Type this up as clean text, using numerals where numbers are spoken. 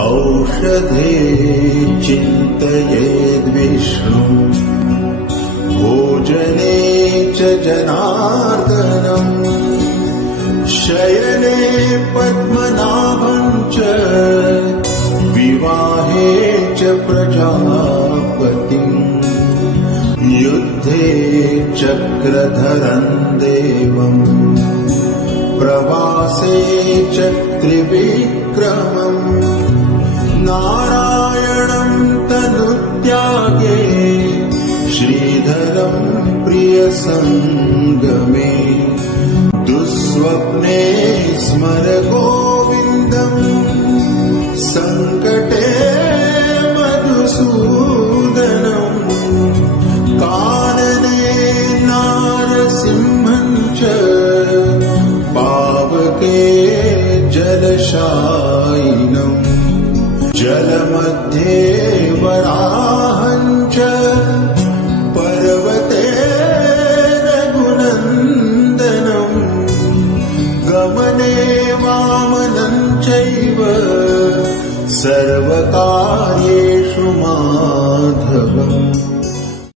औषधे चिन्तयेद्विष्णुम् भोजने च जनार्दनम् शयने पद्मनाभम् च विवाहे च प्रजापतिम् युद्धे चक्रधरम् देवम् प्रवासे च त्रिविक्रमम् नारायणम् तनुत्यागे श्रीधरम् प्रियसङ्गमे दुःस्वप्ने स्मर गोविन्दम् सङ्कटे मधुसूदनम् कानने नारसिंहम् च पावके जलशायिनम् जलमध्ये वराहम् च पर्वते रघुनन्दनम् गमने वामनम् चैव सर्वकार्येषु माधवम्